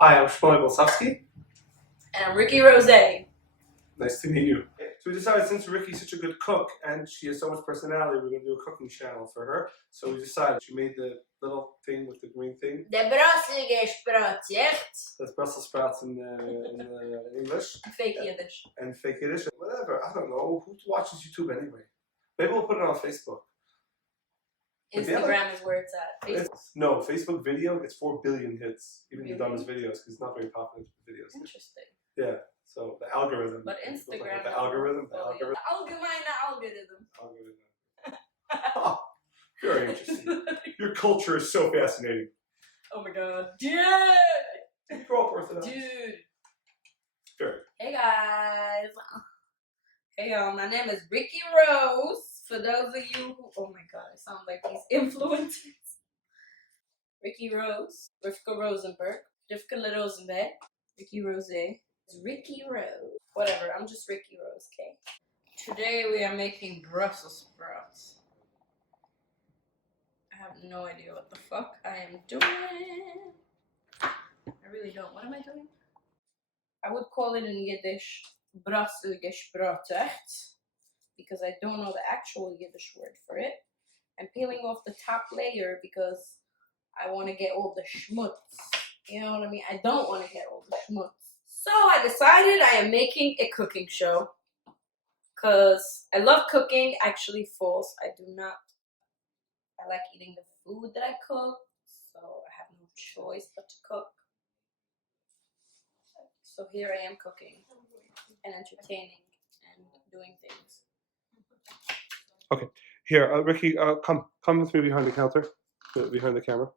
Hi, I'm Shmully Blesofsky. And I'm Riki Rose. Nice to meet you. So we decided, since Riki's such a good cook and she has so much personality, we're going to do a cooking channel for her. So we decided, she made the little thing with the green thing. The Brussel sprouts, yes? That's Brussels sprouts in English. Fake Yiddish. And fake Yiddish. Whatever, I don't know. Who watches YouTube anyway? Maybe we'll put it on Facebook. Instagram is where it's at. Facebook. No, Facebook video gets 4 billion hits, even Really? the dumbest videos, because it's not very popular videos. Interesting. Yeah, so the algorithm. But Instagram. The algorithm. Algorithm. Oh, very interesting. Your culture is so fascinating. Oh my god. Dude! Did you grow up Orthodox? Dude. Very. Hey guys. Hey y'all, my name is Riki Rose. For those of you who, oh my god, I sound like these influencers. Riki Rose, Rivka Rosenberg, Rivka Rosenberg, Riki Rose, Riki Rose. Whatever, I'm just Riki Rose, okay? Today we are making Brussels sprouts. I have no idea what the fuck I am doing. I really don't. What am I doing? I would call it in Yiddish Brussel gesproutet, because I don't know the actual Yiddish word for it. I'm peeling off the top layer because I want to get all the schmutz. You know what I mean? I don't want to get all the schmutz. So I decided I am making a cooking show. Because I love cooking. Actually, false. I do not. I like eating the food that I cook. So I have no choice but to cook. So here I am cooking and entertaining and doing things. Okay, here, Riki, come with me behind the counter, behind the camera,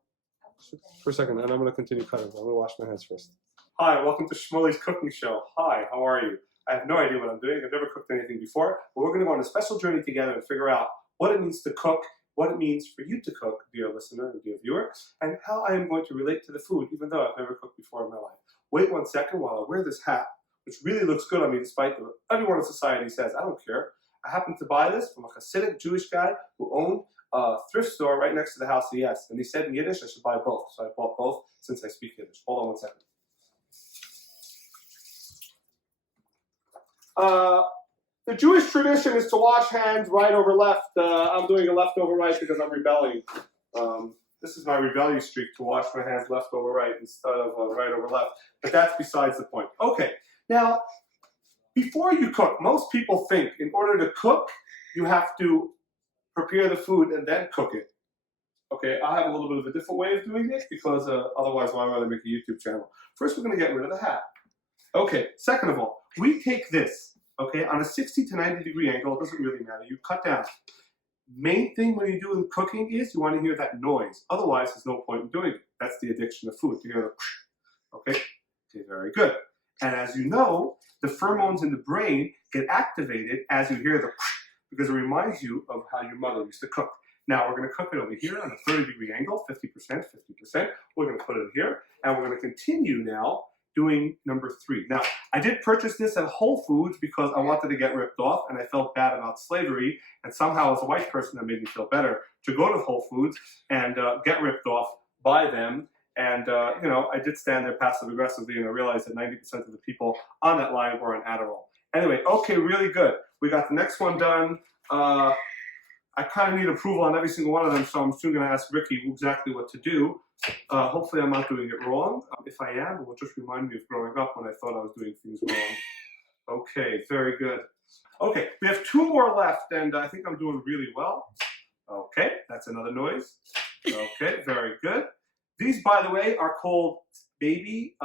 for a second, and I'm going to continue cutting. I'm going to wash my hands first. Hi, welcome to Shmully's cooking show. Hi, how are you? I have no idea what I'm doing. I've never cooked anything before, but we're going to go on a special journey together and figure out what it means to cook, what it means for you to cook, dear listener and dear viewer, and how I am going to relate to the food, even though I've never cooked before in my life. Wait 1 second while I wear this hat, which really looks good on me despite what everyone in society says. I don't care. I happened to buy this from a Hasidic Jewish guy who owned a thrift store right next to the house of Yes. And he said in Yiddish I should buy both. So I bought both since I speak Yiddish. Hold on 1 second. The Jewish tradition is to wash hands right over left. I'm doing a left over right because I'm rebelling. This is my rebellion streak, to wash my hands left over right instead of right over left. But that's besides the point. Okay, now, before you cook, most people think in order to cook, you have to prepare the food and then cook it. Okay, I have a little bit of a different way of doing it because otherwise why would I make a YouTube channel? First, we're going to get rid of the hat. Okay, second of all, we take this, okay, on a 60 to 90 degree angle. It doesn't really matter. You cut down. Main thing when you do in cooking is you want to hear that noise. Otherwise, there's no point in doing it. That's the addiction of food, to hear the okay? Okay, very good. And as you know, the pheromones in the brain get activated as you hear the because it reminds you of how your mother used to cook. Now, we're going to cook it over here on a 30-degree angle, 50%, 50%. We're going to put it here, and we're going to continue now doing number 3. Now, I did purchase this at Whole Foods because I wanted to get ripped off, and I felt bad about slavery, and somehow as a white person that made me feel better to go to Whole Foods and get ripped off by them. And, you know, I did stand there passive-aggressively, and I realized that 90% of the people on that line were on Adderall. Anyway, okay, really good. We got the next one done. I kind of need approval on every single one of them, so I'm soon going to ask Riki exactly what to do. Hopefully I'm not doing it wrong. If I am, it will just remind me of growing up when I thought I was doing things wrong. Okay, very good. Okay, we have 2 more left, and I think I'm doing really well. Okay, that's another noise. Okay, very good. These, by the way, are called baby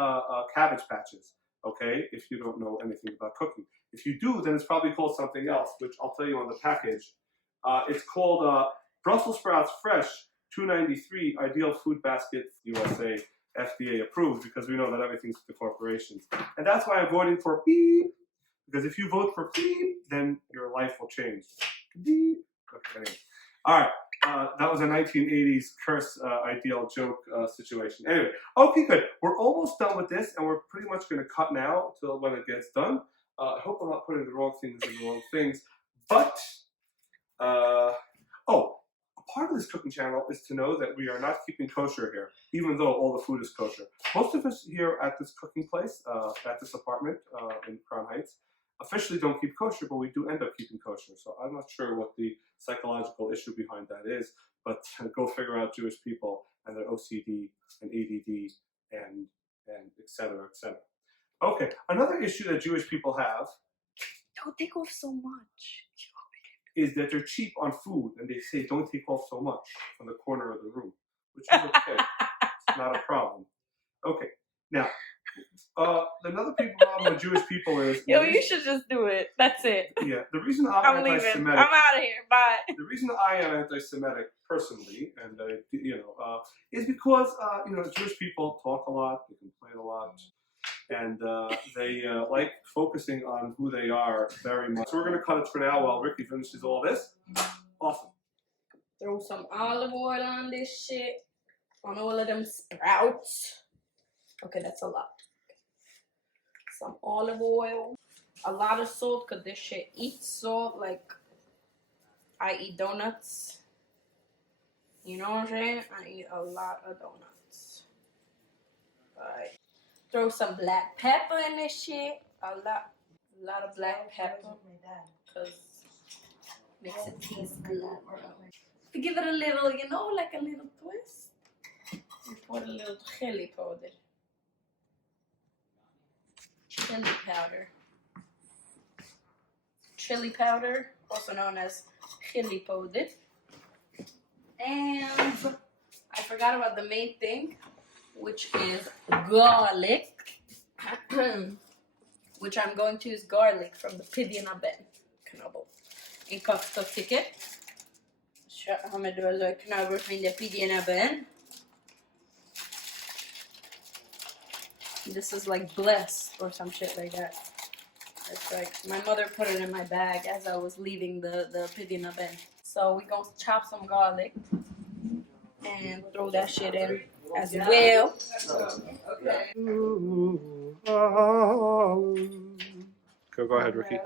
cabbage patches, okay, if you don't know anything about cooking. If you do, then it's probably called something else, which I'll tell you on the package. It's called Brussels sprouts fresh, $2.93, Ideal Food Basket USA, FDA approved, because we know that everything's for the corporations. And that's why I'm voting for beep, because if you vote for beep, then your life will change. Beep. Okay. All right. That was a 1980s curse ideal joke situation. Anyway, okay, good. We're almost done with this, and we're pretty much going to cut now till when it gets done. I hope I'm not putting the wrong things in the wrong things. But, part of this cooking channel is to know that we are not keeping kosher here, even though all the food is kosher. Most of us here at this cooking place, at this apartment in Crown Heights, officially don't keep kosher, but we do end up keeping kosher. So I'm not sure what the psychological issue behind that is, but go figure out Jewish people and their OCD and ADD and et cetera, et cetera. Okay, another issue that Jewish people have, don't take off so much, is that they're cheap on food, and they say don't take off so much from the corner of the room, which is okay. It's not a problem. Okay, now, another problem with Jewish people is... Yo, you should just do it. That's it. Yeah, the reason I'm leaving. I'm out of here. Bye. The reason I am anti-Semitic personally, and is because Jewish people talk a lot, they complain a lot, and they like focusing on who they are very much. So we're going to cut it for now while Ricky finishes all this. Awesome. Throw some olive oil on this shit, on all of them sprouts. Okay, that's a lot. Some olive oil, a lot of salt, because this shit eats salt like I eat donuts. You know what I'm saying? I eat a lot of donuts. Alright. Throw some black pepper in this shit. A lot of black pepper. Because makes it taste good. To give it a little, like a little twist, we put a little chili powder. Chili powder, also known as chili powder. And I forgot about the main thing, which is garlic. Which I'm going to use garlic from the pidyon aben. Knobbel. In kast of ticket. Så har vi då knobbel från the pidyon aben. This is like blessed or some shit like that. It's like my mother put it in my bag as I was leaving the pidyon aben. So we gonna chop some garlic and throw that shit in as well. Okay. Go ahead, Ricky.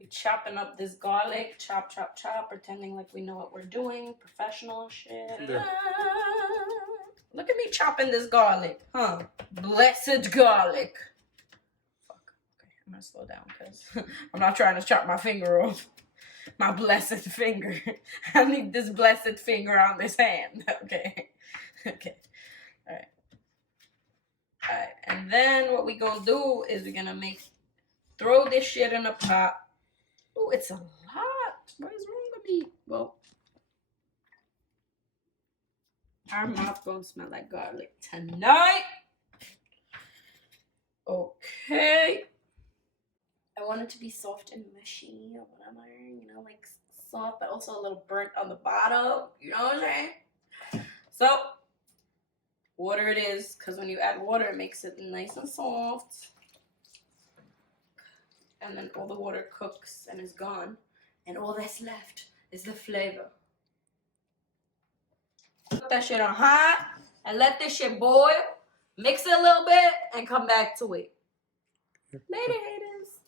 We're chopping up this garlic, chop, chop, chop, pretending like we know what we're doing, professional shit. Yeah. Look at me chopping this garlic, huh? Blessed garlic. Fuck. Okay, I'm gonna slow down because I'm not trying to chop my finger off. My blessed finger. I need this blessed finger on this hand. Okay. Okay. Alright. Alright. And then what we gonna do is we're gonna throw this shit in a pot. Oh, it's a lot. What is wrong with me? Well, our mouth gonna smell like garlic tonight. Okay. I want it to be soft and mushy or whatever, like soft, but also a little burnt on the bottom. You know what I'm saying? So, water it is, because when you add water, it makes it nice and soft. And then all the water cooks and is gone. And all that's left is the flavor. Put that shit on hot and let this shit boil. Mix it a little bit and come back to it. Later, haters.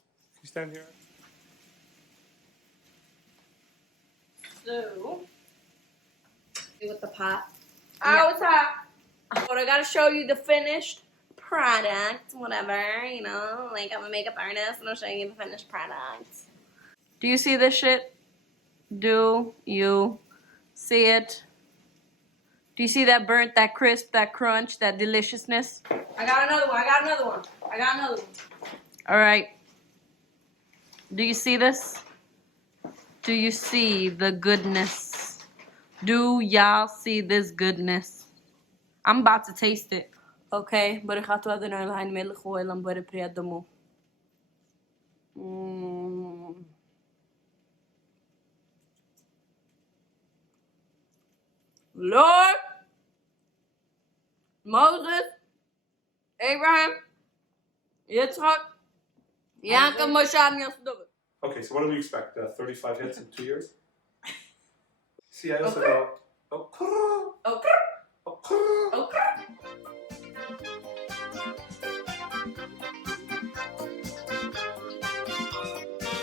You stand here. So, with the pot. Oh, it's hot. But I gotta show you the finished product, whatever, like I'm a makeup artist and I'm showing you the finished product. Do you see this shit? Do you see it? Do you see that burnt, that crisp, that crunch, that deliciousness? I got another one. All right. Do you see this? Do you see the goodness? Do y'all see this goodness? I'm about to taste it. Okay, Baruch Adonai Eloheinu melech haolam borei pri adamo. Lord, Moses, Abraham, Yitzchak, Yaakov, Moshe, and Yosef. Okay, so what do we expect? 35 hits in 2 years? See, I also go... Okay.